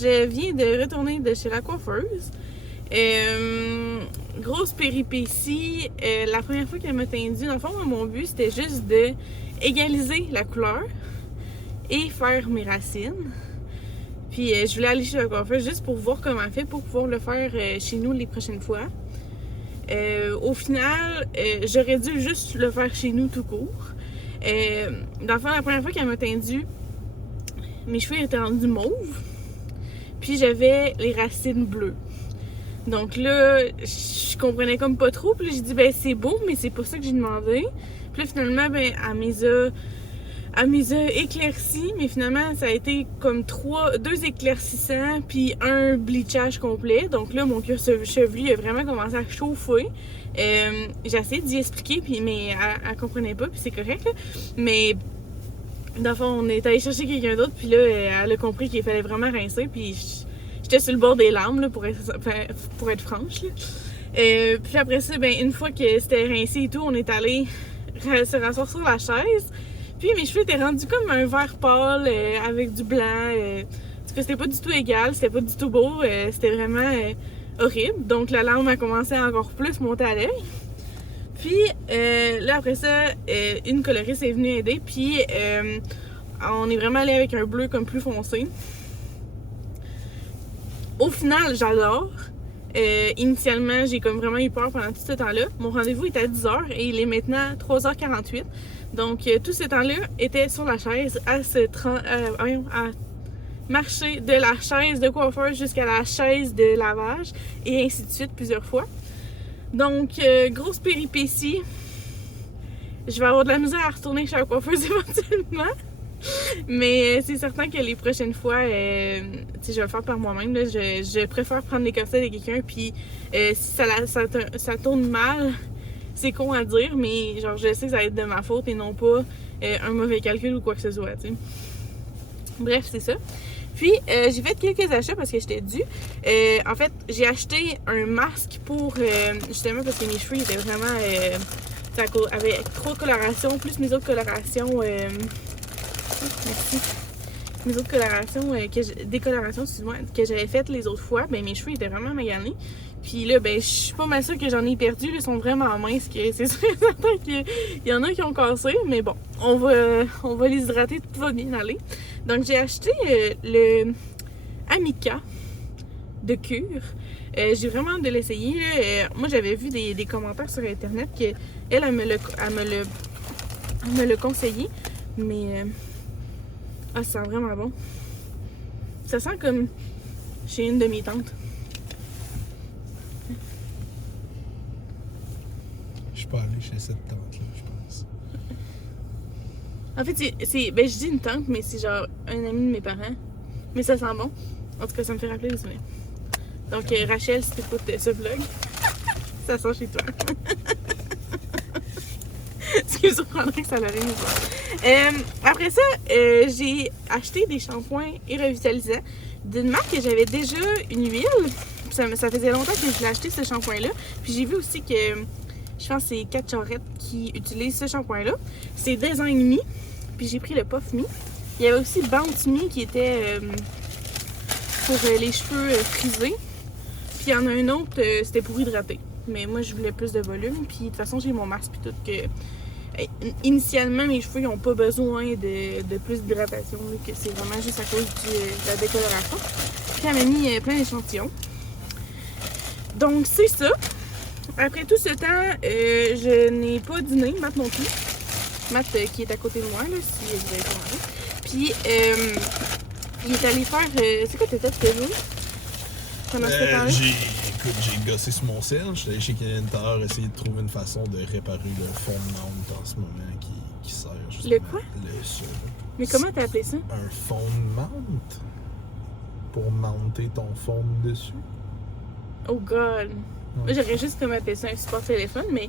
je viens de retourner de chez la coiffeuse. Grosse péripétie. La première fois qu'elle m'a teindu, dans le fond, mon but, c'était juste de égaliser la couleur et faire mes racines. Puis je voulais aller chez la coiffeuse juste pour voir comment elle fait pour pouvoir le faire chez nous les prochaines fois. Au final, j'aurais dû juste le faire chez nous tout court. Dans le fond, la première fois qu'elle m'a teindu, mes cheveux étaient rendus mauves. Puis j'avais les racines bleues. Donc là, je comprenais comme pas trop. Puis là, j'ai dit, ben c'est beau, mais c'est pour ça que j'ai demandé. Puis là, finalement, ben, elle me a éclairci, mais finalement, ça a été comme deux éclaircissants, puis un bleachage complet. Donc là, mon cuir chevelu a vraiment commencé à chauffer. J'ai essayé d'y expliquer, mais elle comprenait pas, puis c'est correct, là. Mais dans le fond, on est allé chercher quelqu'un d'autre, puis là, elle a compris qu'il fallait vraiment rincer, puis j'étais sur le bord des larmes, là, pour être franche, là. Puis après ça, ben, une fois que c'était rincé et tout, on est allé se rasseoir sur la chaise. Puis mes cheveux étaient rendus comme un vert pâle avec du blanc. Parce que c'était pas du tout égal, c'était pas du tout beau, c'était vraiment horrible. Donc la larme a commencé à encore plus monter à l'œil. Puis là après ça, une coloriste est venue aider. Puis on est vraiment allé avec un bleu comme plus foncé. Au final, j'adore. Initialement, j'ai comme vraiment eu peur pendant tout ce temps-là. Mon rendez-vous était à 10h et il est maintenant 3h48. Donc, tout ce temps-là était sur la chaise à marcher de la chaise de coiffeur jusqu'à la chaise de lavage et ainsi de suite plusieurs fois. Donc, grosse péripétie. Je vais avoir de la misère à retourner chez la coiffeuse éventuellement. Mais c'est certain que les prochaines fois, je vais le faire par moi-même. Là. Je préfère prendre les conseils de quelqu'un, puis si ça tourne mal, c'est con à dire, mais genre je sais que ça va être de ma faute et non pas un mauvais calcul ou quoi que ce soit, tu sais. Bref, c'est ça. Puis j'ai fait quelques achats parce que j'étais due. En fait, j'ai acheté un masque pour justement parce que mes cheveux étaient vraiment avec trop de coloration, plus mes autres colorations. Merci. Mes autres colorations, décolorations, excuse-moi, que j'avais faites les autres fois, ben mes cheveux étaient vraiment maganés. Puis là, ben je suis pas mal sûre que j'en ai perdu, ils sont vraiment minces, que c'est sûr et certain qu'il y en a qui ont cassé, mais bon, on va les hydrater, tout va bien aller. Donc j'ai acheté le Amika de Cure. J'ai vraiment hâte de l'essayer. Moi j'avais vu des commentaires sur internet que elle me l'a conseillé, mais ça sent vraiment bon. Ça sent comme chez une de mes tantes. Je suis pas allé chez cette tante-là, je pense. En fait, ben, je dis une tante, mais c'est genre un ami de mes parents. Mais ça sent bon. En tout cas, ça me fait rappeler des souvenirs. Donc, Rachel, si tu écoutes ce vlog, ça sent chez toi. Ce qui me surprendrait que ça l'arrive. Après ça, j'ai acheté des shampoings et revitalisants d'une marque que j'avais déjà une huile. Ça faisait longtemps que je voulais acheter ce shampoing-là. Puis j'ai vu aussi que je pense que c'est 4 charrettes qui utilisent ce shampoing-là. C'est 2 ans et demi. Puis j'ai pris le Puff Me. Il y avait aussi Bounce Me qui était pour les cheveux frisés. Puis il y en a un autre, c'était pour hydrater. Mais moi, je voulais plus de volume. Puis de toute façon, j'ai mon masque puis tout que... Initialement, mes cheveux n'ont pas besoin de plus d'hydratation, que c'est vraiment juste à cause de la décoloration. Puis elle m'a mis plein d'échantillons. Donc c'est ça. Après tout ce temps, je n'ai pas dîné, Matt non plus. Matt qui est à côté de moi, là, si vous avez demandé. Puis il est allé faire... c'est quoi tes têtes de jour? Pendant ce temps-là? J'ai gossé sur mon sel, je suis allé chez Canadian Tire essayer de trouver une façon de réparer le fond de menthe en ce moment qui sert justement. Le quoi? Mais comment t'as appelé ça? Un fond de menthe pour monter ton fond dessus. Oh god! Ouais. Moi j'aurais juste comme appelé ça un support téléphone, mais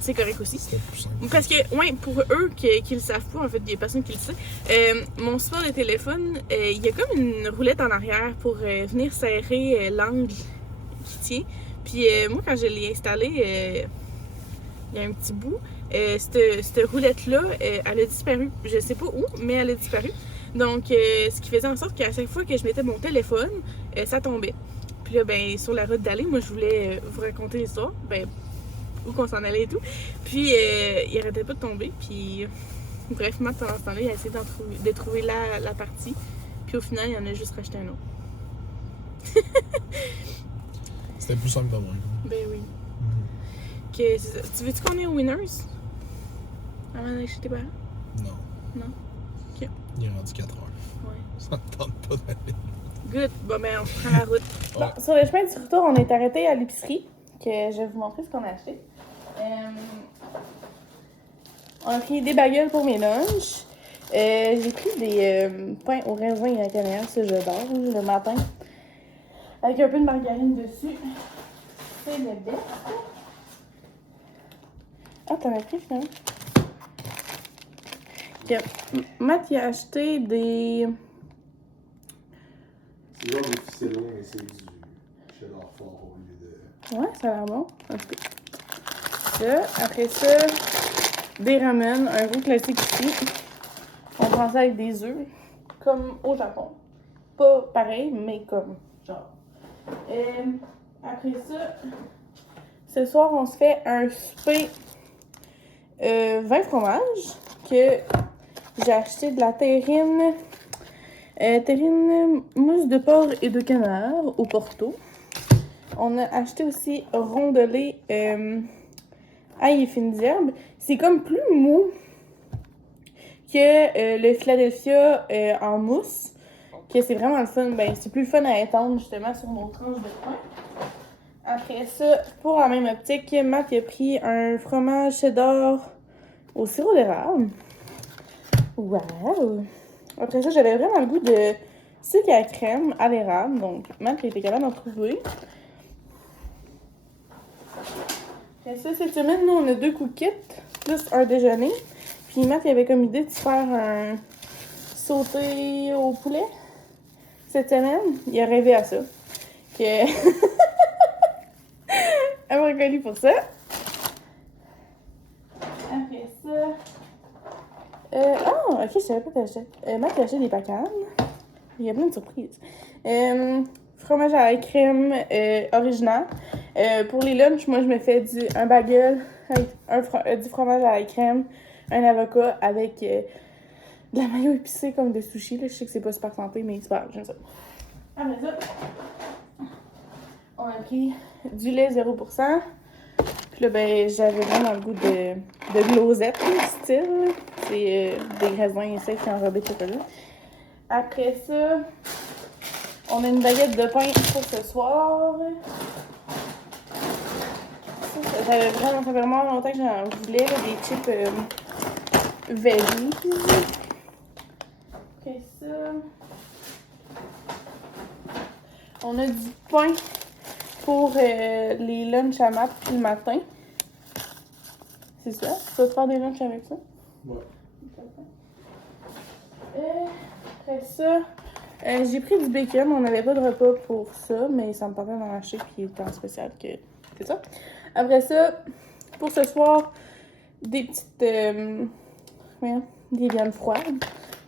c'est correct aussi. C'était plus simple. Parce que, ouais, pour eux qui le savent pas, en fait, il y a personne qui le sait, mon support de téléphone, il y a comme une roulette en arrière pour venir serrer l'angle qui tient. Puis moi, quand je l'ai installé, il y a un petit bout, cette roulette-là, elle a disparu. Je sais pas où, mais elle a disparu. Donc, ce qui faisait en sorte qu'à chaque fois que je mettais mon téléphone, ça tombait. Puis là, ben, sur la route d'aller, moi, je voulais vous raconter l'histoire, ben, où qu'on s'en allait et tout. Puis, il arrêtait pas de tomber. Puis, bref, Matt, pendant ce temps-là, il a essayé de trouver la partie. Puis, au final, il en a juste racheté un autre. C'était plus simple de moi. Ben oui. Que, tu veux-tu qu'on est aux Winners? Avant d'aller chez tes parents? Non. Non? Ok. Il est rendu 4 heures. Ouais. Ça me tente pas d'aller. Good. Bon, ben, on prend la route. Ouais. Bon, sur le chemin du retour, on est arrêté à l'épicerie. Que je vais vous montrer ce qu'on a acheté. On a pris des bagels pour mes lunchs. J'ai pris des pains au raisin et à la cannelle, ça j'adore, le matin. Avec un peu de margarine dessus. C'est le best. Ah, t'en as pris finalement? Okay. Matt, il a acheté des... C'est genre des ficellos, mais c'est du cheddar fort au lieu de... Ouais, ça a l'air bon. En tout cas. Ça, après ça, des ramen, un gros classique ici. On prend ça avec des œufs, comme au Japon. Pas pareil, mais comme genre. Après ça, ce soir, on se fait un souper 20 fromages que j'ai acheté de la terrine mousse de porc et de canard au Porto. On a acheté aussi rondelé ail et fines herbes. C'est comme plus mou que le Philadelphia en mousse. Que c'est vraiment le fun. Ben, c'est plus le fun à étendre justement sur nos tranches de pain. Après ça, pour la même optique, Matt a pris un fromage cheddar au sirop d'érable. Wow! Après ça, j'avais vraiment le goût de sucre à crème à l'érable. Donc, Matt a été capable d'en trouver. Après ça, cette semaine, nous, on a 2 cookies, plus un déjeuner. Puis Matt il avait comme idée de faire un sauté au poulet. Cette semaine, il a rêvé à ça. Que... Un brocoli pour ça. Après ça... ok, je savais pas que t'achetais. Matt a acheté des pacanes. Il y a plein de surprises. Fromage à la crème original. Pour les lunchs, moi, je me fais un bagel avec du fromage à la crème, un avocat avec de la mayo épicée comme des sushis. Là. Je sais que c'est pas super santé, mais c'est pas grave, j'aime ça. Après ça, on a pris du lait 0%. Puis là, ben, j'avais vraiment le goût de glosette, style. C'est des raisins secs enrobés de chocolat. Après ça, on a une baguette de pain pour ce soir. Ça fait vraiment longtemps que j'en voulais, là, des chips veggie. Après ça, on a du pain pour les lunchs à Matt le matin. C'est ça? Tu vas te faire des lunchs avec ça? Ouais. Après ça, j'ai pris du bacon. On n'avait pas de repas pour ça, mais ça me tentait d'en acheter, puis il était en spécial que c'est ça. Après ça, pour ce soir, des petites des viandes froides.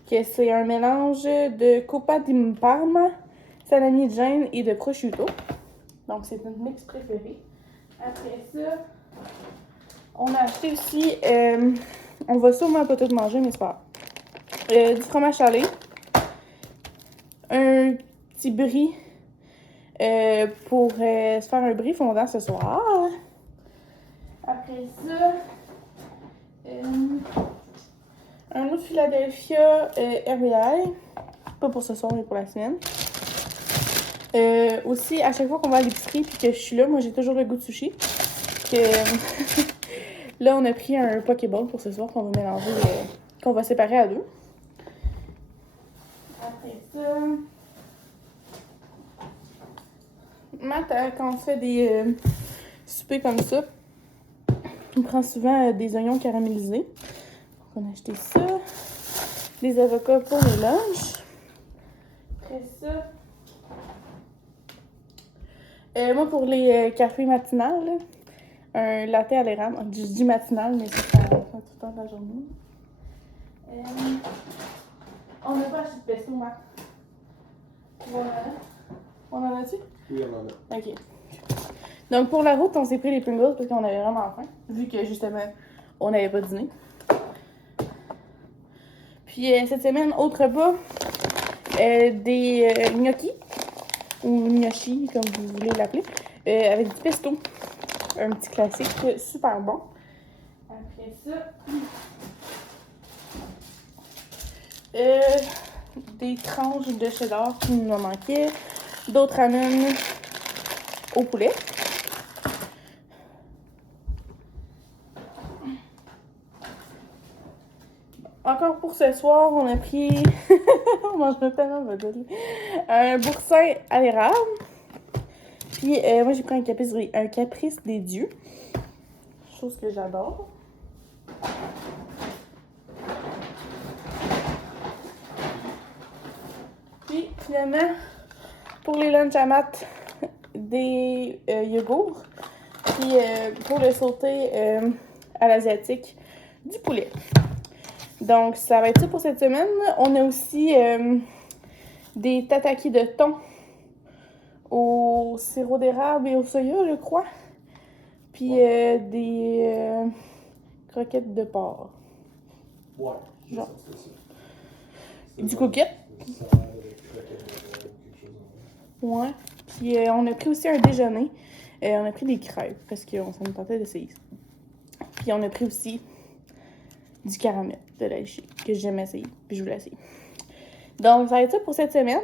Que c'est un mélange de Coppa di Parma, salami de Gênes et de prosciutto. Donc, c'est notre mix préféré. Après ça, on a acheté aussi, on va sûrement pas tout manger, mais c'est pas grave. Du fromage salé, un petit brie pour se faire un brie fondant ce soir. Après ça, un autre Philadelphia RBI, pas pour ce soir mais pour la semaine. Aussi, à chaque fois qu'on va à l'épicerie puis que je suis là, moi j'ai toujours le goût de sushi. Que là, on a pris un Pokéball pour ce soir qu'on va mélanger, qu'on va séparer à 2. Après ça, Matt, quand on fait des soupers comme ça, on prend souvent des oignons caramélisés. Donc, on a acheté ça. Des avocats pour le lunch. Après ça, moi, pour les cafés matinales, là, un latte à l'érable. Je dis matinal, mais c'est pas tout le temps de la journée. On n'a pas acheté de pesto, Marc. Voilà. On en a-tu? Oui, on en a. Ok. Donc pour la route, on s'est pris les Pringles parce qu'on avait vraiment faim, vu que justement, on n'avait pas dîné. Puis cette semaine, autre repas, des gnocchis, ou gnocchi, comme vous voulez l'appeler, avec du pesto. Un petit classique, super bon. Après ça, des tranches de cheddar qui nous manquaient, d'autres ramen au poulet. Encore pour ce soir, on a pris on mange tellement un boursin à l'érable. Puis moi j'ai pris un caprice des dieux. Chose que j'adore. Puis finalement, pour les lunch à mat, des yogourts. Puis pour le sauté à l'asiatique, du poulet. Donc ça va être ça pour cette semaine. On a aussi des tataki de thon au sirop d'érable et au soya, je crois. Puis des croquettes de porc. Ouais, Genre. c'est ça. Du coquette. Ça avec croquettes de porc ou quelque chose en Ouais. Puis on a pris aussi un déjeuner. On a pris des crêpes parce que ça nous tentait d'essayer ça. Puis on a pris aussi du caramel de la Vichy que j'ai jamais essayé. Puis je voulais essayer. Donc ça va être ça pour cette semaine.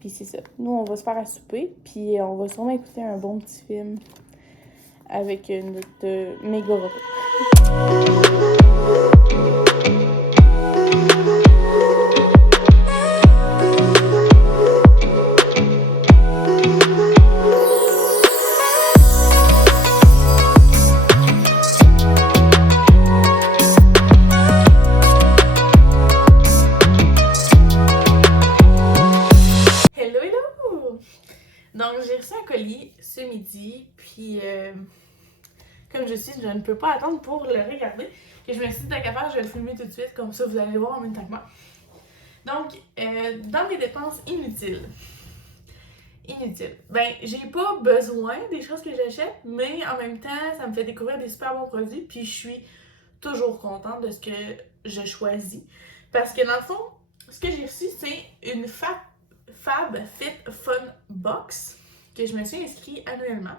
Puis c'est ça. Nous, on va se faire à souper. Puis on va sûrement écouter un bon petit film avec notre méga repas. Donc, j'ai reçu un colis ce midi, puis comme je ne peux pas attendre pour le regarder. Et je me suis dit, tant qu'à faire, je vais le filmer tout de suite, comme ça vous allez le voir en même temps que moi. Donc, dans mes dépenses inutiles, ben, j'ai pas besoin des choses que j'achète, mais en même temps, ça me fait découvrir des super bons produits, puis je suis toujours contente de ce que je choisis. Parce que dans le fond, ce que j'ai reçu, c'est une Fab Fit Fun Box que je me suis inscrite annuellement.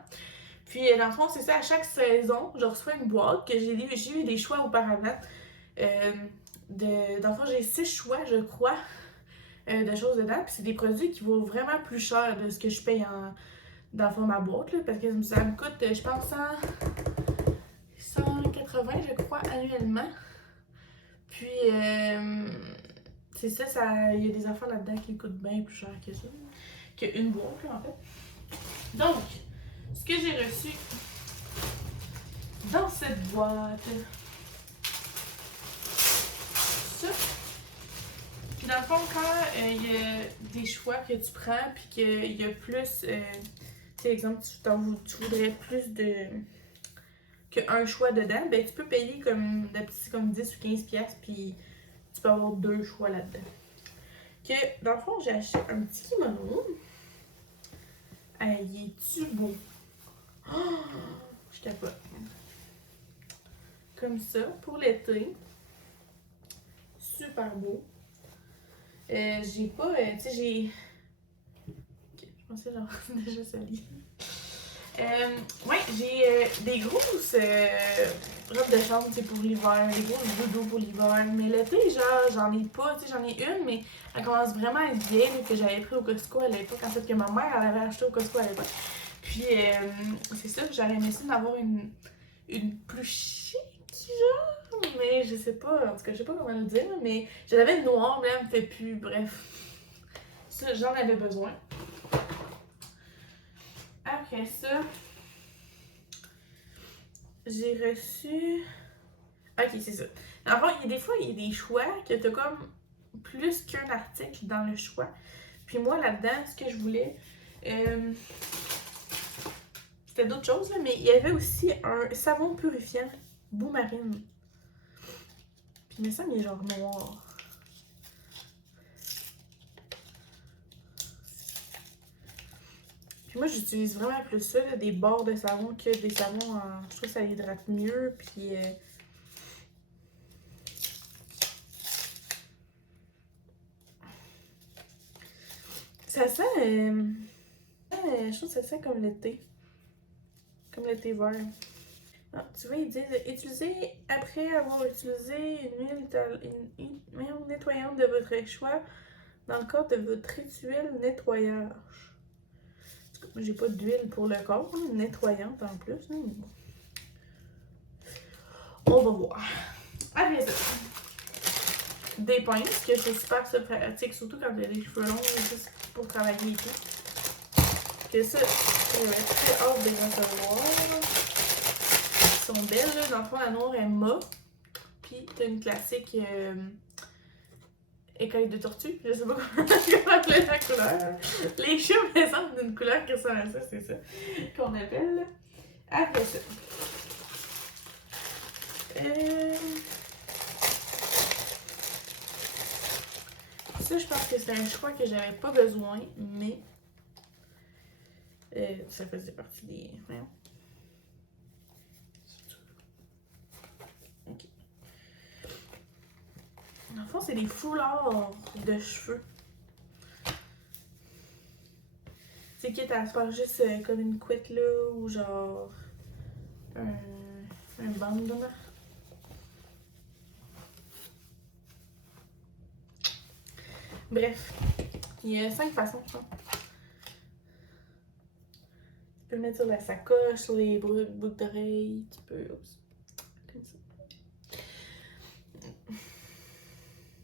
Puis dans le fond, c'est ça, à chaque saison, je reçois une boîte que j'ai eu des choix auparavant. Dans le fond, j'ai 6 choix, je crois, de choses dedans. Puis c'est des produits qui vaut vraiment plus cher de ce que je paye dans le fond ma boîte, là, parce que ça me coûte, je pense, 180, je crois, annuellement. Puis c'est ça, il y a des affaires là-dedans qui coûtent bien plus cher que ça, qu'une boîte, là, en fait. Donc, ce que j'ai reçu dans cette boîte, ça. Puis dans le fond, quand il y a des choix que tu prends, puis qu'il y a plus, tu sais, exemple, tu voudrais plus qu'un choix dedans, ben tu peux payer comme 10 ou 15 piastres, puis tu peux avoir 2 choix là-dedans. Que dans le fond, j'ai acheté un petit kimono. Il est-tu beau? Oh, je capote. Comme ça, pour l'été. Super beau. J'ai pas, tu sais, j'ai... Ok, je pensais genre, c'est déjà sali. Ouais, j'ai des grosses robes de chambre, tu sais, pour l'hiver, des grosses doudous pour l'hiver. Mais l'été, genre, j'en ai pas, tu sais, j'en ai une, mais elle commence vraiment à être vieille, que j'avais pris au Costco à l'époque, en fait, que ma mère, elle avait acheté au Costco à l'époque. Puis, c'est ça, j'aurais aimé ça d'avoir une plus chic, genre, mais je sais pas, en tout cas, je sais pas comment le dire, mais j'avais une noire, mais elle me fait plus, bref. Ça, j'en avais besoin. Après ça, j'ai reçu... Ok, c'est ça. En fait, des fois, il y a des choix que t'as comme plus qu'un article dans le choix. Puis moi, là-dedans, ce que je voulais... c'était d'autres choses, là, mais il y avait aussi un savon purifiant Boumarine. Puis il me semble qu'il est genre noir. Puis moi, j'utilise vraiment plus ça, là, des bords de savon que des savons en... Je trouve que ça hydrate mieux, puis... Ça sent... je trouve que ça sent comme le thé. Comme le thé vert. Ah, tu vois, ils disent utilisez après avoir utilisé une huile nettoyante de votre choix dans le cadre de votre rituel nettoyage. Moi, j'ai pas d'huile pour le corps, hein, nettoyante en plus. Hein. On va voir. Après ça, des pinces, que c'est super pratique, surtout quand tu as des cheveux longs, juste pour travailler et tout. Que ça, j'avais très hâte de les recevoir. Elles sont belles, là. Dans le fond, la noire est mauve. Puis t'as une classique écaille de tortue. Je sais pas comment appeler la couleur. Les chats présentent d'une couleur qui ressemble à ça, c'est ça qu'on appelle. Après ça. Ça, je pense que c'est un choix que j'avais pas besoin, mais ça faisait partie des... Voyons. Ok. Dans le fond, c'est des foulards de cheveux. C'est quitte à se faire juste comme une couette là, ou genre un bandana. Bref, il y a 5 façons, je pense. Tu peux le mettre sur la sacoche, sur les boucles d'oreilles, tu peux aussi. Comme ça.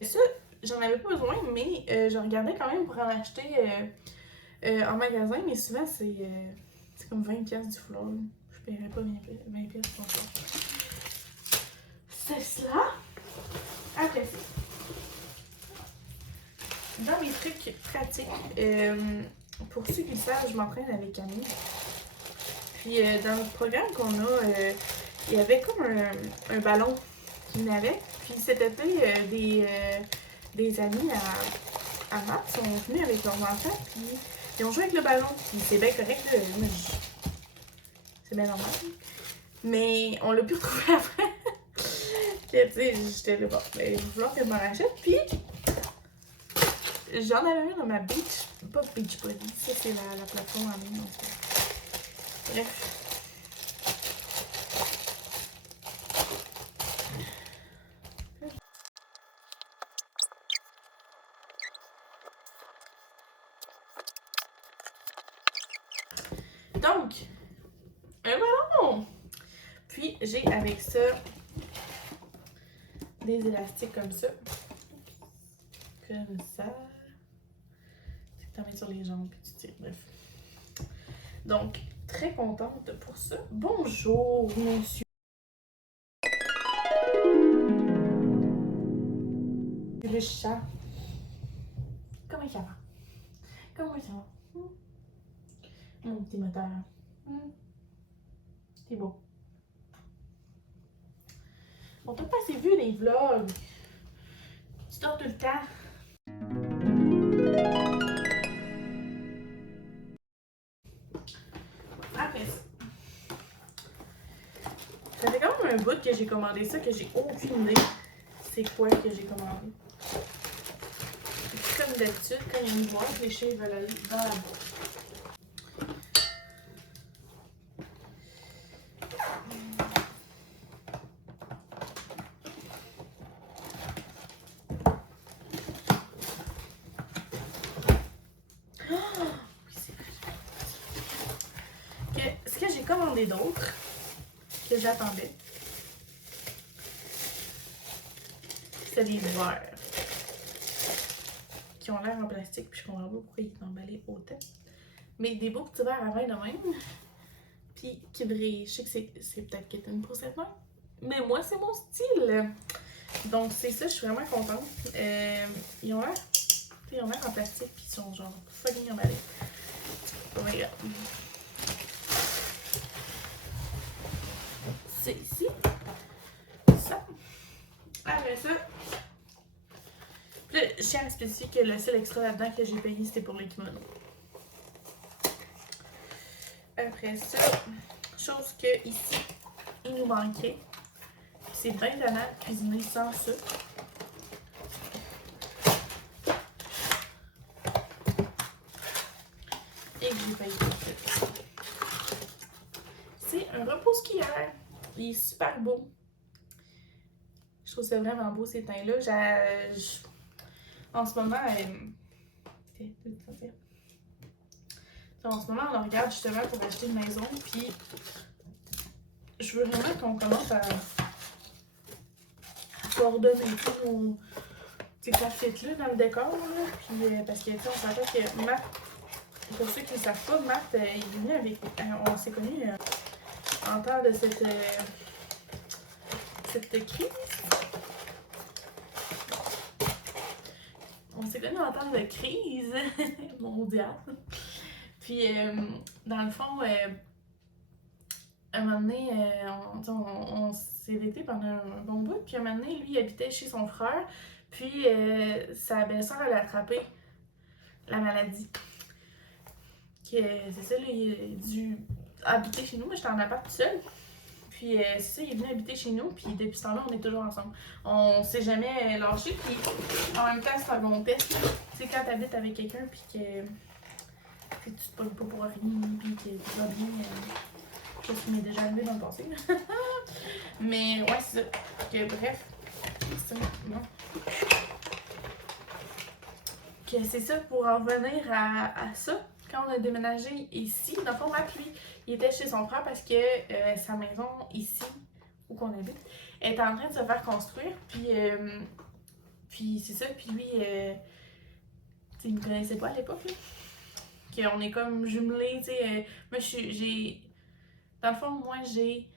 Ça, j'en avais pas besoin, mais je regardais quand même pour en acheter en magasin, mais souvent c'est comme 20$ du foulard. Je paierais pas 20$ pour le foulard. C'est cela. Après ça. Dans mes trucs pratiques, pour ceux qui le savent, je m'entraîne avec Camille. Puis dans le programme qu'on a, il y avait comme un ballon qui venait avec. Puis cet été, des amis à Matt sont venus avec leurs enfants. Puis ils ont joué avec le ballon. Puis c'est bien correct, là. C'est bien normal. Mais on l'a pu retrouver après. Puis tu sais, j'étais là, bon, mais il va falloir que je m'en rachète. Puis j'en avais un dans ma beach, pas beach body, ça c'est la plateforme en ligne. Bref. Donc, un ballon! Puis j'ai avec ça des élastiques comme ça. Comme ça. Tu t'en mets sur les jambes puis tu tires. Bref. Donc, très contente pour ça. Bonjour, monsieur. Le chat. Comment ça va? Comment ça va? Mon petit moteur. C'est beau. On t'a pas assez vu les vlogs. Tu dors tout le temps. Après ça. Ça fait quand même un bout que j'ai commandé ça, que j'ai aucune idée c'est quoi que j'ai commandé. Comme d'habitude, quand il y a une boîte, les chats veulent aller dans la boîte. Ce que j'ai commandé d'autre, que j'attendais, c'est des verres qui ont l'air en plastique, puis je comprends pas pourquoi ils sont emballés autant. Mais des beaux petits verres à vin de même, puis qui brillent. Je sais que c'est peut-être Kitten pour cette main, mais moi c'est mon style. Donc c'est ça, je suis vraiment contente. Ils ont l'air en plastique, puis ils sont genre fucking emballés. Oh my god. C'est ici. Ça. Après ça. Puis là, je tiens à spécifier que le seul extra là-dedans que j'ai payé, c'était pour les kimonos. après ça, chose que ici, il nous manquait. C'est bien tannant de cuisiner sans ça. Et que j'ai pas eu. C'est un repose-cuillère. Il est super beau. Je trouve ça vraiment beau ces teints-là. En ce moment, en ce moment, on regarde justement pour acheter une maison. Puis je veux vraiment qu'on commence à coordonner tous nos tapettes-là dans le décor. Là. Puis, parce que on s'entend que Marc, pour ceux qui ne savent pas, Marc, il est venu avec. On s'est connus en temps de cette crise. On s'est connus en temps de crise mondiale. Puis, dans le fond, à un moment donné, on s'est daté pendant un bon bout. Puis, à un moment donné, lui, il habitait chez son frère. Puis, sa belle-sœur, elle a attrapé la maladie. C'est ça, là, il a dû habiter chez nous. Moi, j'étais en appart tout seul. Puis, c'est ça, il est venu habiter chez nous. Puis, depuis ce temps-là, on est toujours ensemble. On s'est jamais lâchés. Puis, en même temps, c'est un bon test. Tu sais, quand t'habites avec quelqu'un, puis que tu te pognes pas pour rien, puis que tout va bien. Chose qui m'est déjà arrivé dans le passé. Mais, ouais, c'est ça. Que, bref. C'est ça. Non. Que c'est ça, pour en revenir à ça. Quand on a déménagé ici, dans le fond, Marc, lui, il était chez son frère parce que sa maison ici, où qu'on habite, est en train de se faire construire. Puis c'est ça, puis lui, il me connaissait pas à l'époque, là. Qu'on est comme jumelés, tu sais. Moi, j'ai. Dans le fond, moi, j'ai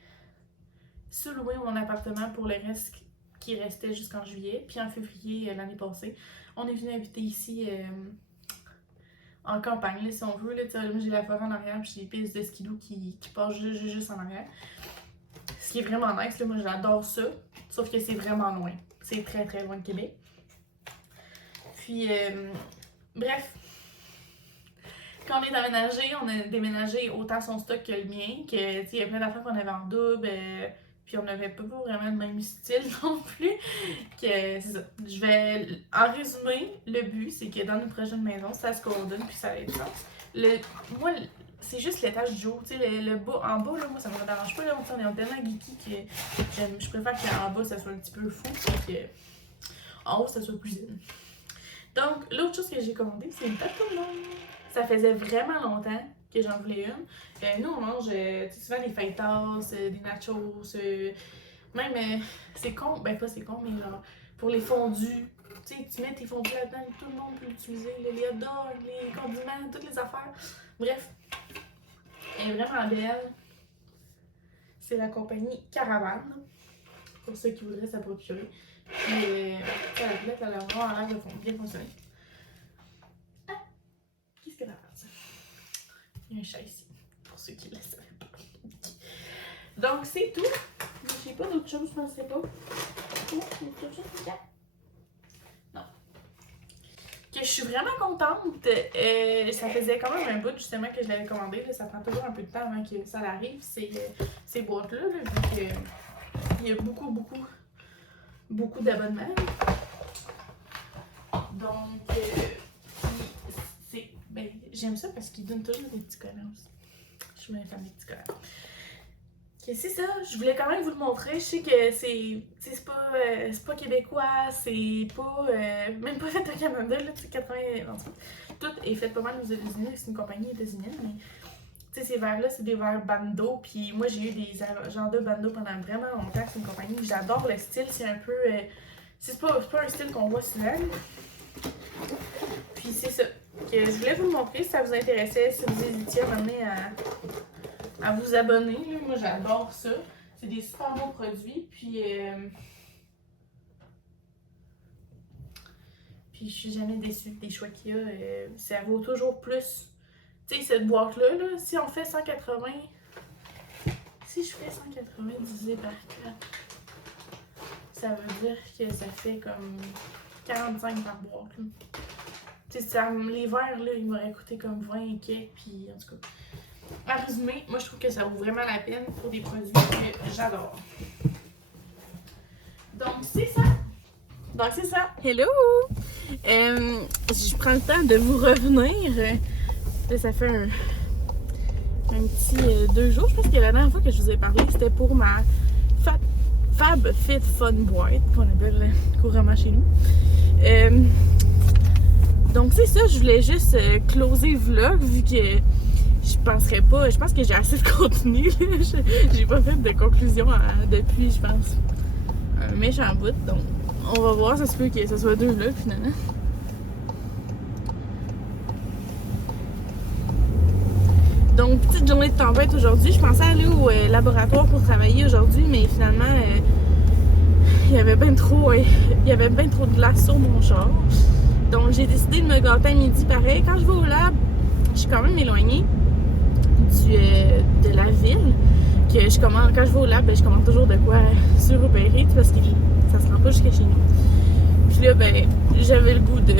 sous-loué mon appartement pour le reste qui restait jusqu'en juillet. Puis en février l'année passée, on est venu habiter ici. En campagne, là, si on veut. Là, j'ai la forêt en arrière, puis j'ai des pistes de skidoo qui passent juste en arrière. Ce qui est vraiment nice, là, moi j'adore ça. Sauf que c'est vraiment loin. C'est très très loin de Québec. Puis, bref. Quand on est déménagé, on a déménagé autant son stock que le mien. Que, il y a plein d'affaires qu'on avait en double. Puis on n'avait pas vraiment le même style non plus. Que c'est ça. Je vais en résumer, le but c'est que dans notre prochaine maison, ça se coordonne puis ça va être ça. Moi, c'est juste l'étage du haut. Tu sais, le bas, en bas, là, moi ça me dérange pas. Là, on est tellement geeky que je préfère qu'en bas ça soit un petit peu fou. Puis qu'en haut ça soit cuisine. Donc, l'autre chose que j'ai commandé, c'est une tarte au monde. Ça faisait vraiment longtemps que j'en voulais une. Nous, on mange souvent des fajitas, des nachos, même, c'est con, ben pas c'est con, mais genre, pour les fondus, tu sais, tu mets tes fondus là-dedans, tout le monde peut l'utiliser, les hot dogs, les condiments, toutes les affaires. Bref, elle est vraiment belle. C'est la compagnie Caravane, pour ceux qui voudraient s'en procurer. Puis, la boulette, elle a vraiment l'air de bien fonctionner. Ah! Qu'est-ce qu'elle a fait? Il y a un chat ici, pour ceux qui ne le savaient pas. Donc, c'est tout. Je sais pas d'autres choses, je pensais pas. Non. Que je suis vraiment contente. Ça faisait quand même un bout, justement, que je l'avais commandé. Là. Ça prend toujours un peu de temps avant que ça arrive, ces boîtes-là, là, vu qu'il y a beaucoup d'abonnements. Donc, j'aime ça parce qu'ils donnent toujours des petits collants aussi. Je suis même fan des petits collants. Okay, c'est ça, je voulais quand même vous le montrer. Je sais que c'est pas québécois, c'est pas même pas fait au Canada, là, 80. Tout est fait pas mal aux États-Unis, c'est une compagnie états-unienne, mais tu sais, ces verres-là, c'est des verres Bando, puis moi j'ai eu des agendas Bando pendant vraiment longtemps, c'est une compagnie que j'adore le style, c'est un peu. C'est pas un style qu'on voit souvent. Puis c'est ça. Que je voulais vous le montrer si ça vous intéressait, si vous hésitiez à m'amener à vous abonner. Là. Moi j'adore ça. C'est des super bons produits. Puis je suis jamais déçue des choix qu'il y a. Ça vaut toujours plus. Tu sais, cette boîte-là, là, si on fait 180. Si je fais 180 divisé par 4, ça veut dire que ça fait comme 45 par boîte. Là. Tu sais, les verres, là, ils m'auraient coûté comme 20 et quelques, puis en tout cas. en résumé, moi je trouve que ça vaut vraiment la peine pour des produits que j'adore. Donc c'est ça. Hello! Je prends le temps de vous revenir. Là, ça fait un petit 2 jours. Je pense que la dernière fois que je vous ai parlé, c'était pour ma Fab Fit Fun boîte, qu'on appelle couramment chez nous. Donc c'est ça, je voulais juste closer le vlog vu que je pense que j'ai assez de contenu. J'ai pas fait de conclusion depuis, je pense, un méchant bout. Donc on va voir, ça se peut que ce soit 2 vlogs finalement. Donc petite journée de tempête aujourd'hui. Je pensais aller au laboratoire pour travailler aujourd'hui, mais finalement il y avait bien trop de glace sur mon char. Donc j'ai décidé de me gâter à midi pareil. Quand je vais au lab, je suis quand même éloignée de la ville. Quand je vais au lab, je commande toujours de quoi sur Uber Eats parce que ça se rend pas jusqu'à chez nous. Puis là, j'avais le goût de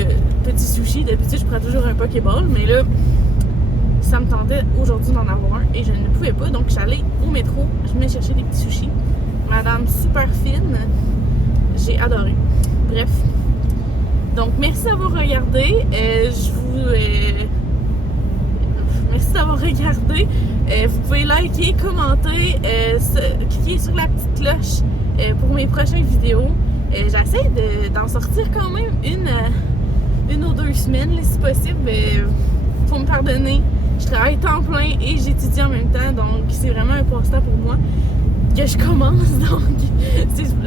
petits sushis. D'habitude, je prends toujours un Pokéball, mais là, ça me tentait aujourd'hui d'en avoir un et je ne pouvais pas. Donc, j'allais au métro, je venais chercher des petits sushis. Madame super fine, j'ai adoré. Bref. Donc, merci d'avoir regardé. Merci d'avoir regardé. Vous pouvez liker, commenter, cliquer sur la petite cloche pour mes prochaines vidéos. J'essaie d'en sortir quand même une ou 2 semaines, là, si possible. Faut me pardonner. Je travaille temps plein et j'étudie en même temps, donc c'est vraiment un passe-temps pour moi que je commence. Donc,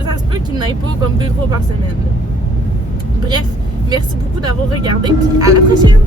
ça se peut qu'il n'aille pas comme 2 fois par semaine. Bref, merci beaucoup d'avoir regardé, puis à la prochaine!